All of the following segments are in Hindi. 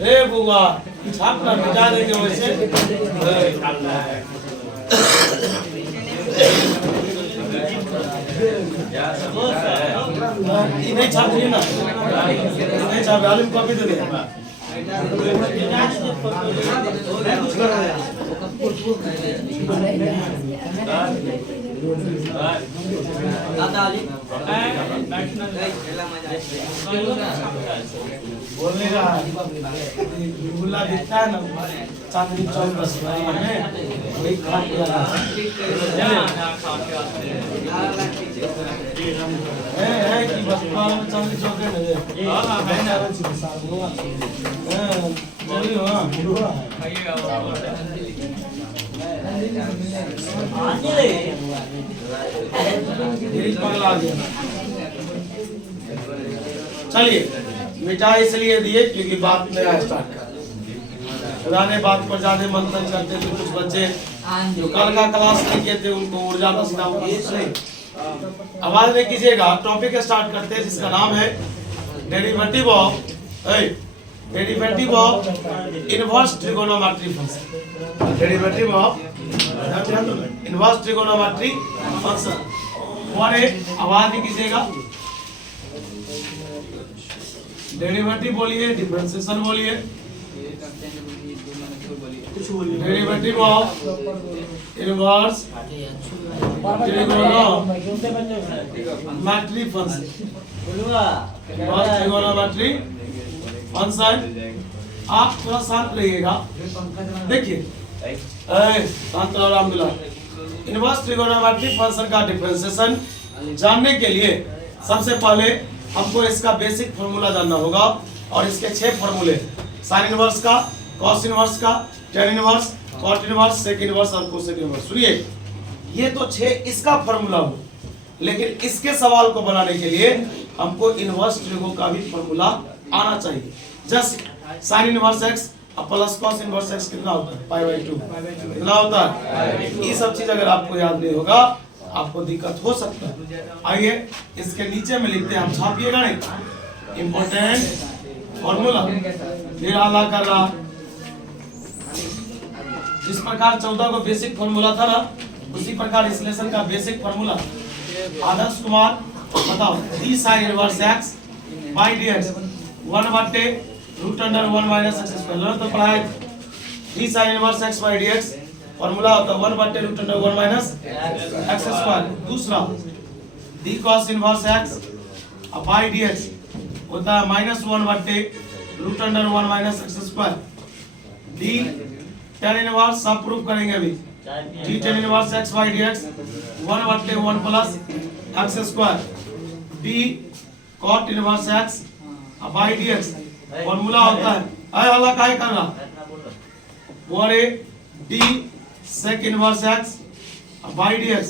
ए बुआ छापना मिटा देंगे वैसे नहीं छाप रही ना नहीं छाप आलिम कॉपी दे दे बोलने का गुल्ला दिखता है ना चांदनी चौक बस वही खा है कि बस चांदनी चौक है चलिए मिठा इसलिए दिए क्योंकि बात मेरा स्टार्ट कर खुदा ने बात पर ज्यादा मंथन करते थे कुछ बच्चे जो कल का क्लास लिखे थे उनको ऊर्जा का सीधा आवाज में कीजिएगा। टॉपिक स्टार्ट करते हैं जिसका नाम है derivative of inverse trigonometry function. Derivative of inverse trigonometry function और आवाज में कीजिएगा। डेरिवेटिव बोलिए, डिफरेंशिएशन बोलिए। Derivative of inverse trigonometry function. Trigonometry function. आप थोड़ा शांत रहिएगा। देखिए शांत और अल्हम्दुलिल्लाह। इनवर्स ट्रिगोनोमेट्री फंक्शन का डिफरेंशिएशन जानने के लिए सबसे पहले हमको इसका बेसिक फार्मूला जानना होगा और इसके 6 फार्मूले साइन इनवर्स का, कॉस इनवर्स का, tan inverse, cot inverse, sec inverse और कोसेक इनवर्स। सुनिए ये तो 6 इसका फार्मूला हो, लेकिन इसके सवाल को बनाने के लिए हमको इनवर्स ट्रिगो का भी फार्मूला आना चाहिए। Just sign inverse x plus cos inverse x कितना होता है π/2 कितना होता है। ये सब चीज अगर आपको याद नहीं होगा आपको दिक्कत हो सकता है। आइए इसके नीचे में लिखते हैं, हम छापिएगा नहीं। इंपॉर्टेंट फॉर्मूला निराला कर रहा जिस प्रकार 14 को बेसिक फॉर्मूला था ना उसी प्रकार इस लेसन का बेसिक फॉर्मूला। आदर्श कुमार बताओ d sine inverse x by dx 1/√(1 - x²) तो पढ़ा है। D sine inverse x by dx formula होता है 1/√(1 - x²। दूसरा d cos inverse x by dx होता है -1/√(1 - x²। डी tan इनवर्स सब प्रूफ करेंगे अभी। D tan inverse x by dx 1/1 + x²। D cot inverse x by dx formula होता है अरे हल्ला काहे कर रहा और d sec inverse x by dx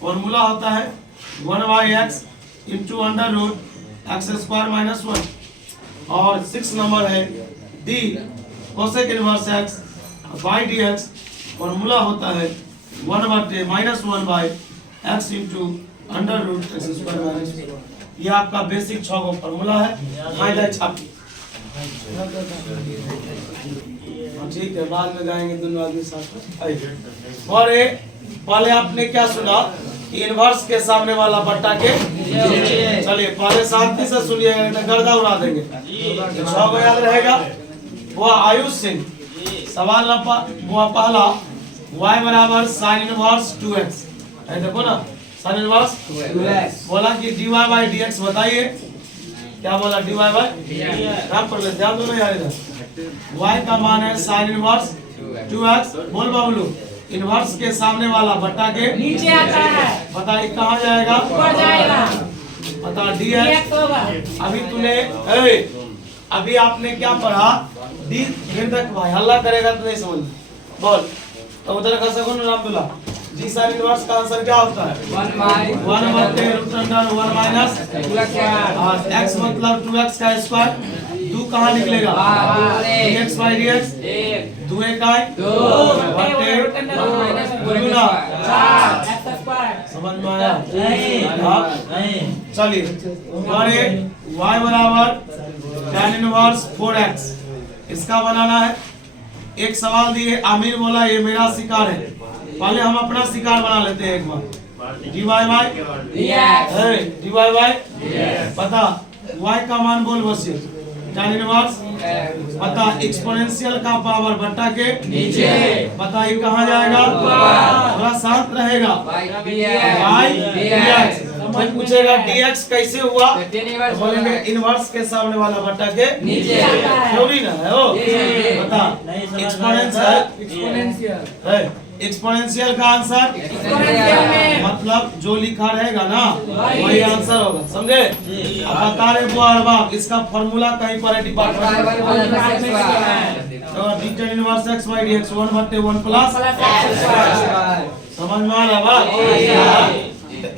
formula होता है 1/x * (√x²-1) और 6 नंबर है d cosec inverse x by dx formula होता है 1/(-1/x * (√x²-1) ये आपका बेसिक 6 को फॉर्मूला है। हाईलाइट छापी ठीक है, बाद में गाएंगे दोनों आदमी साथ में। और पहले आपने क्या सुना कि इनवर्स के सामने वाला बट्टा के चलिए पहले शांति से सुनिएगा नहीं तो गर्दा उड़ा देंगे। 6 को याद रहेगा। वो आयुष सिंह सवाल वो पहला y बराबर साइन इनवर्स 2x है। देखो ना साइन इनवर्स 2x बोला कि dy बाय dx बताइए क्या बोला dy बाय नाम पर ध्यान दो ना यार। इधर y का मान है साइन इनवर्स 2x। बोल बाबलू इनवर्स के सामने वाला बट्टा के नीचे आता है बताइए कहाँ जाएगा ऊपर जाएगा बता dx होगा। अभी तूने अभी आपने क्या पढ़ा डी फिर तक भाई हल्ला करेगा तो नहीं समझ बोल तो उधर कर सको ना अब्दुल्ला जी साइन इनवर्स का आंसर क्या होता है 1/√(1 - और x मतलब 2x का स्क्वायर। 2 कहाँ निकलेगा dx बाय dx 2 का 2 समझ में आया। चलिए y बराबर tan इनवर्स 4x इसका बनाना है। एक सवाल दिए, आमिर बोला ये मेरा शिकार है, पहले हम अपना शिकार बना लेते हैं एक बार। D Y Y D Y Y पता, y का मान बोल वैसे tan इनवर्स पता, एक्सपोनेंशियल का पावर बट्टा के नीचे पता, ये कहाँ जाएगा, थोड़ा शांत रहेगा, y dx। कोई पूछेगा dx कैसे हुआ, तो बोलेंगे इनवर्स के सामने वाला बट्टा के नीचे, थ्योरी ना है वो, बता एक्सपोनेंशियल है, एक्सपोनेंशियल का आंसर मतलब जो लिखा रहेगा ना वही आंसर होगा, समझे। अब बता रहे बार इसका फॉर्मूला कहीं पर है डिपार्टमेंट, तो tan inverse x by dx 1/1 plus, समझ में आ रहा बात।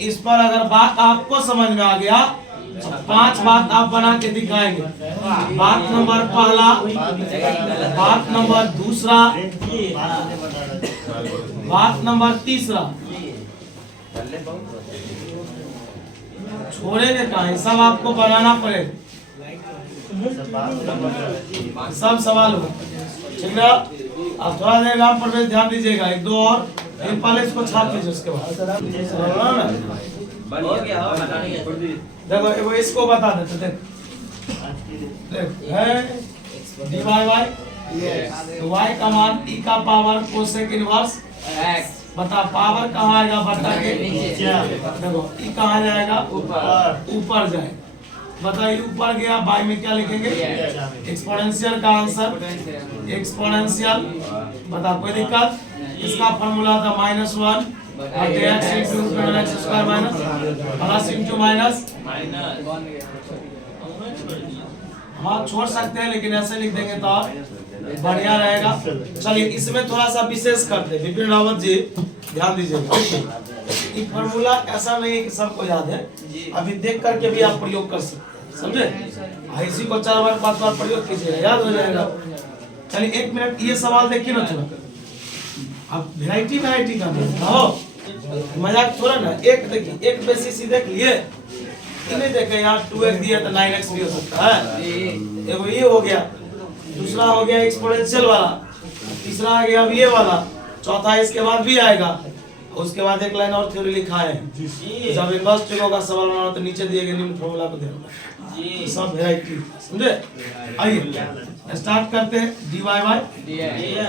इस पर अगर बात आपको समझ में आ गया तो 5 बात आप बना के दिखाएंगे। बात नंबर पहला, बात नंबर दूसरा, बात नंबर तीसरा, छोड़ेंगे कहाँ, सब आपको बनाना पड़ेगा, सब सवाल होगा, ठीक है। अब थोड़ा देर राम प्रवेश ध्यान दीजिएगा, एक दो और इन पहले इसको छाप लीजिए, उसके बाद देखो वो इसको बता देते, देख है डी वाई वाई, y का मान e का पावर कोसेक इनवर्स x, बता पावर कहाँ आएगा, बता के नीचे, देखो e कहाँ जाएगा, ऊपर जाएगा, बताइए ऊपर गया, बाई में क्या लिखेंगे, एक्सपोनेंशियल का आंसर एक्सपोनेंशियल, बता कोई दिक्कत। इसका फॉर्मूला था -1 x into x square minus plus into minus, हाँ छोड़ सकते हैं लेकिन ऐसे लिख देंगे तो बढ़िया रहेगा। चलिए इसमें थोड़ा सा विशेष करते हैं, विपिन रावत जी ध्यान दीजिएगा, ये फॉर्मूला ऐसा नहीं है कि सबको याद है, अभी देख करके भी आप प्रयोग कर सकते हैं, समझे। इसी को 4 बार 5 बार प्रयोग कीजिएगा, याद हो जाएगा। चलिए 1 मिनट ये सवाल देखिए ना थोड़ा, अब वैरायटी का नहीं मजाक थोड़ा ना, एक देखिए, एक बेसिस ही देख लिए, नहीं देखे यहाँ 2x दिया तो 9x भी हो सकता है, एगो ये हो गया, दूसरा हो गया एक्सपोनेंशियल वाला, तीसरा आ गया ये वाला, चौथा इसके बाद भी आएगा, उसके बाद एक लाइन और थ्योरी लिखा है, जब इनवर्स ट्रिगो का सवाल बनाना तो नीचे दिए गए निम्न फॉर्मूला को देना, सब वैरायटी, समझे। आइए स्टार्ट करते हैं, डी वाई वाई।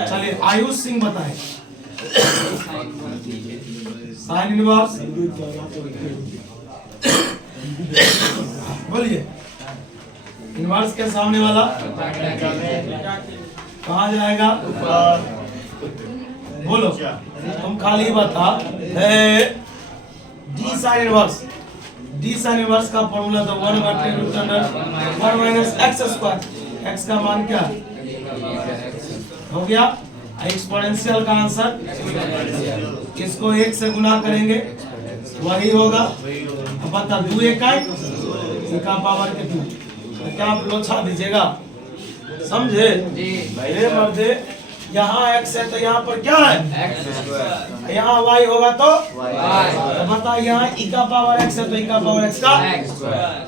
चलिए आयुष सिंह बताए साइन इनवर्स, बोलिए इनवर्स के सामने वाला कहाँ जाएगा, बोलो तुम खाली बता है, d sine inverse, D sine inverse का फॉर्मूला तो 1/√1 माइनस x स्क्वायर, x का मान क्या हो गया, एक्सपोनेंशियल का आंसर, इसको 1 से गुना करेंगे वही होगा, अब बता 2 इकाई का पावर कितना, तो क्या आप लोछा दीजिएगा, समझे मेरे मर्दे। यहाँ x है तो यहाँ पर क्या है, यहाँ y होगा तो बता, यहाँ e का पावर x है तो e का पावर x का,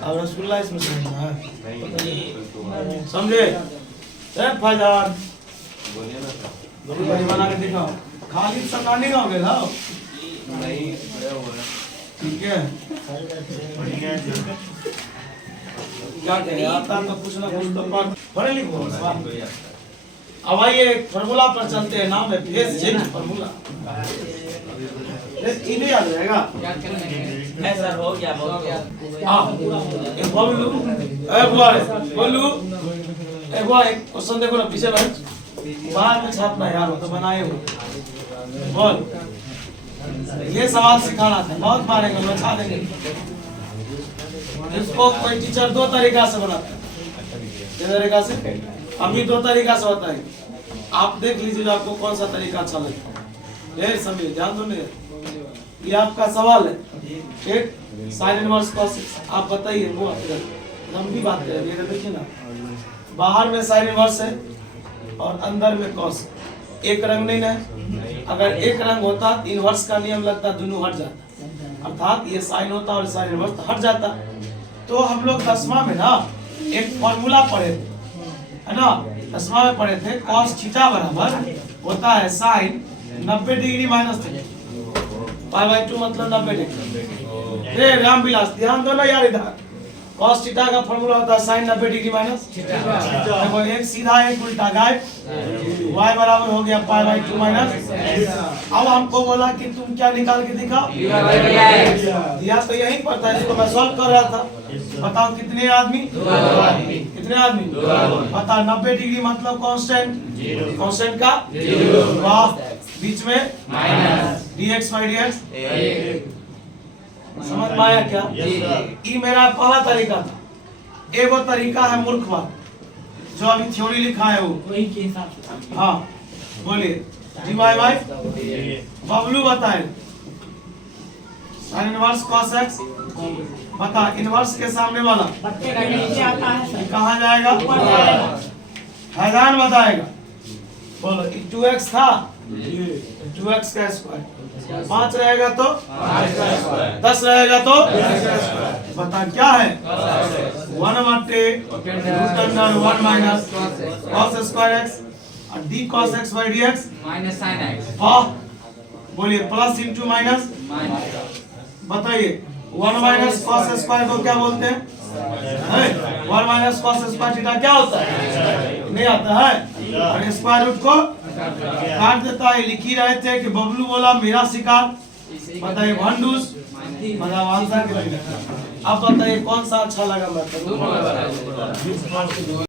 अब रसगुल्ला इसमें समझना है, समझे। फैजान बना के दिखाओ, खाली सकाने का हो गया, ठीक है क्या करें, आता तो कुछ ना कुछ तो पढ़े लिखो। अब आइए फॉर्मूला पर चलते हैं, नाम है फेस चेंज फॉर्मूला, इन्हें याद रहेगा, ऐसा हो गया बोलू बोलू एक बार एक क्वेश्चन देखो ना पीछे बैठ, बाद में छापना यार, तो बनाए हो, बोल ये सवाल सिखाना था, बहुत मारेंगे बचा देंगे इसको। कोई टीचर 2 तरीका से बनाता है, किस तरीका से, अभी 2 तरीका से होता है, आप देख लीजिए आपको कौन सा तरीका अच्छा लगता है। समझिए ध्यान दो, ये आपका सवाल है, ठीक, साइन इनवर्स कॉस, आप बताइए वो लंबी बात है, ये देखिए ना, बाहर में साइन इनवर्स है और अंदर में कॉस, एक रंग नहीं है, अगर एक रंग होता तो इनवर्स का नियम लगता, दोनों हट जाता, अर्थात ये साइन होता और साइन इनवर्स हट जाता। तो हम लोग 10वां में ना एक फॉर्मूला पढ़े थे, है ना, 10वां में पढ़े थे cos थीटा बराबर होता है sin 90 degree minus theta. Pi by 2 मतलब 90 डिग्री। ये रामविलास ध्यान दो ना यार इधर। cos थीटा का फॉर्मूला होता है sin 90 डिग्री माइनस थीटा। देखो एक सीधा एक उल्टा गायब। y बराबर हो गया पाई बाई 2 माइनस। अब हमको बोला कि तुम क्या निकाल के दिखाओ। दिया तो यही पर था, इसको मैं सॉल्व कर रहा था। बताओ कितने आदमी? कितने आदमी? बता 90 डिग्री मतलब कांस्टेंट। कांस्टेंट का वाह, बीच में माइनस dx बाई dx। समझ में आया क्या? ये मेरा पहला तरीका था। एक वो तरीका है मूर्ख वाला जो अभी थ्योरी लिखा है वो वही के हिसाब से। हाँ बोलिए डी वाई बाई बबलू बताए साइन इनवर्स cos x। बता इनवर्स के सामने वाला बट्टे का नीचे आता है सर। कहाँ जाएगा? ऊपर जाएगा। हैदान बताएगा। बोलो 2x था 2x का स्क्वायर 5 रहेगा तो 10 रहेगा तो बता क्या है? 1/√1 माइनस cos स्क्वायर x और d cos x by dx minus sine x. वाह बोलिए प्लस इंटू माइनस। बताइए 1 माइनस cos स्क्वायर को क्या बोलते हैं? 1 माइनस cos स्क्वायर थीटा क्या होता है? नहीं आता है। और स्क्वायर रूट को काट देता है। लिख ही रहे थे कि बबलू बोला मेरा शिकार। बताइए भंडूस मतलब आंसर। अब बताइए कौन सा अच्छा लगा मैं